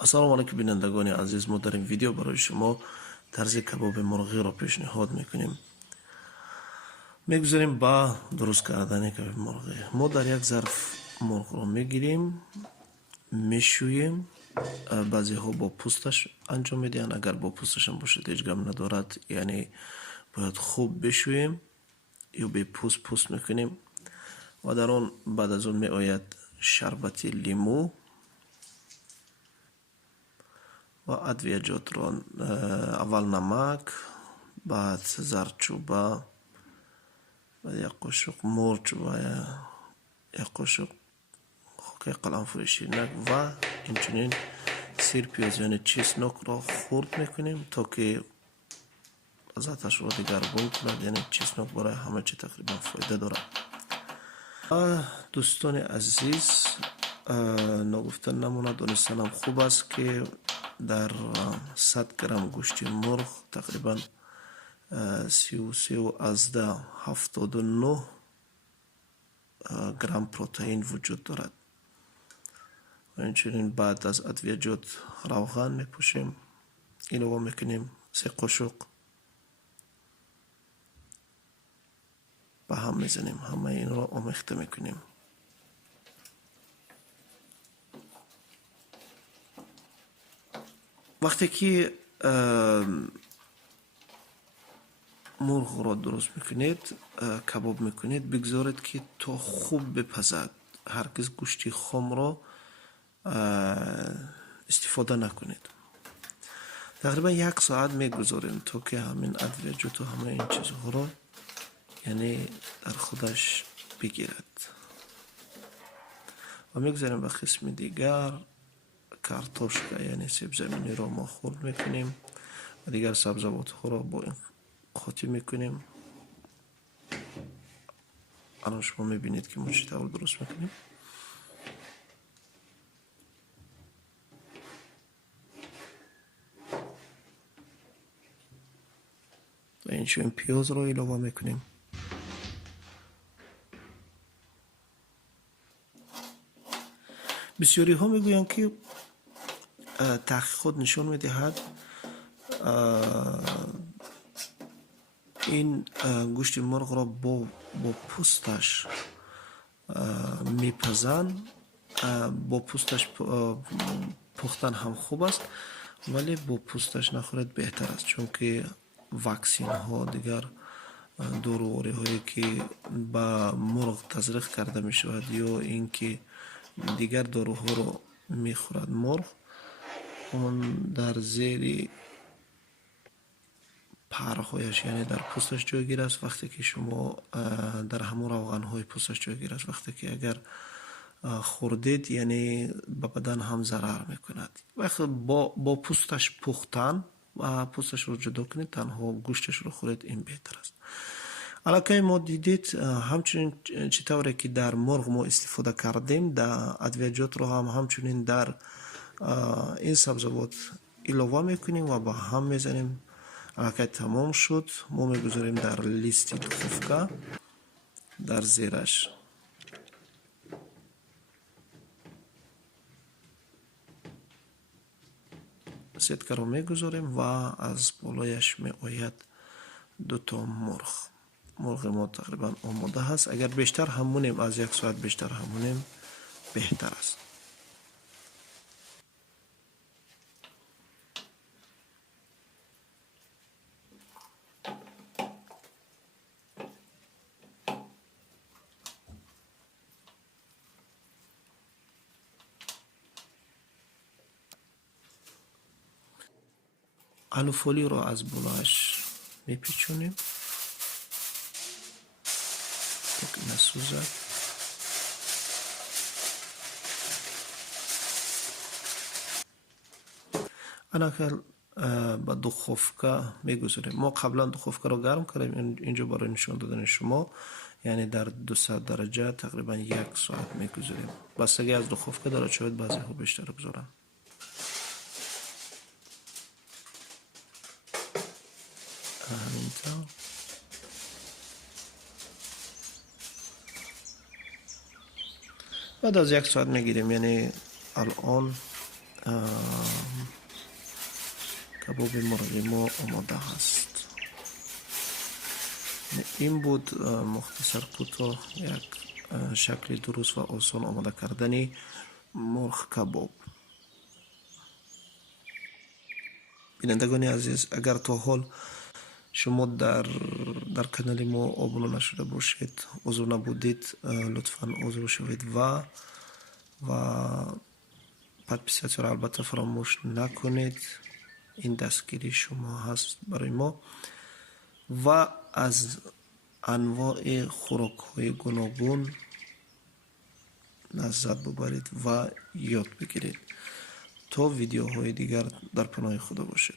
السلام علیکم بینندگان عزیز. ما در این ویدیو برای شما طرز کباب مرغی را پیشنهاد میکنیم. میگذاریم با درست کردن کباب مرغی. ما در یک ظرف مرغ را میگیریم، میشوییم. بعضی ها با پوستش انجام میدین. اگر با پوستش هم باشد هیچ غم ندارد، یعنی باید خوب بشوییم یا به پوست میکنیم و در آن بعد از اون می آید شربت لیمو و ادویجات را. اول نمک، بعد زردچوبه، بعد یک قاشق مرچ و یک قاشق خاک قرنفل شیرینک و اینچنین سیر پیاز یعنی چسناک را خرد میکنیم تا که لذتش را دگرگون کند. یعنی چسناک برای همه چی تقریبا فایده دارد. دوستان عزیز، نگفتن نمونه، دانستنم خوب است که در 100 گرم گوشت مرغ تقریبا 33 و از 79 گرم پروتئین وجود دارد. و اینچنین بعد از ادویجات روغن میپوشیم، اینو میکنیم 3 قاشق به هم میزنیم، همه این را آمیخته میکنیم. وقتی که مرغ را درست میکنید، کباب میکنید، بگذارید که تا خوب بپزد. هرگز گوشت خام را استفاده نکنید. تقریبا 1 ساعت میگذاریم تا که همین ادویجات و همه این چیزها را یعنی در خودش بگیرد. و میگذاریم به قسم دیگر. کارتوشکا یعنی سیب زمینی را ما خرد میکنیم و دیگر سبزیجات را با این قاطی میکنیم. الان شما میبینید که ما چطور درست میکنیم. و اینچنین پیاز را اضافه میکنیم. بسیاری ها میگویند که تحقیقات نشان میدهد این گوشت مرغ را با پوستش میپزن. با پوستش پختن هم خوب است، ولی با پوستش نخورد بهتر است، چون که واکسین ها دیگر داروهایی هایی که با مرغ تزریق کرده می شود یا اینکه دیگر داروها رو میخورد مرغ، اون در زیر پرهایش یعنی در پوستش جایگیر است. وقتی که شما در همون روغن های پوستش جایگیر است، وقتی که اگر خوردید یعنی به بدن هم ضرر میکند. وقتی با پوستش پختن و پوستش رو جدا کنید، تنها گوشتش رو خورید، این بهتر است. علاقه ما دیدید همچنین چطوری که در مرغ ما استفاده کردیم، در ادویجات رو هم همچنین در این سبزیجات اضافه میکنیم و با هم میزنیم. علاقه تمام شد، ما میگذاریم در لیست دخوفکا در زیرش. سیتکه رو میگذاریم و از بالایش می آید 2 تا مرغ. مرغ ما تقریبا آماده هست. اگر بیشتر هم مونیم، از 1 ساعت بیشتر هم مونیم بهتر است. آلو فولی رو از بالایش میپیچونیم تا که نسوزد. اناکل با دخوفکا میگذاریم. ما قبلا دخوفکا رو گرم کردیم، اینجا برای نشان دادن شما، یعنی در 200 درجه تقریبا 1 ساعت میگذاریم. بستگی از دخوفکا داره، شاید بعضی ها بیشتر بگذارن. همینطور بعد از 1 ساعت میگیریم. یعنی الان کباب مرغ ما آماده هست. این بود مختصر کوتاه یک شکل درست و آسان آماده کردن مرغ کباب. بینندگان عزیز، اگر تا حال شما در کانال ما آبونو نشده باشید، عضو نبودید، لطفاً عضو شوید و پادپیسیون را البته فراموش نکنید. این دستگیری شما هست برای ما و از انواع خوراک های گوناگون لذت ببرید و یاد بگیرید. تا ویدیوهای دیگر در پناه خدا باشید.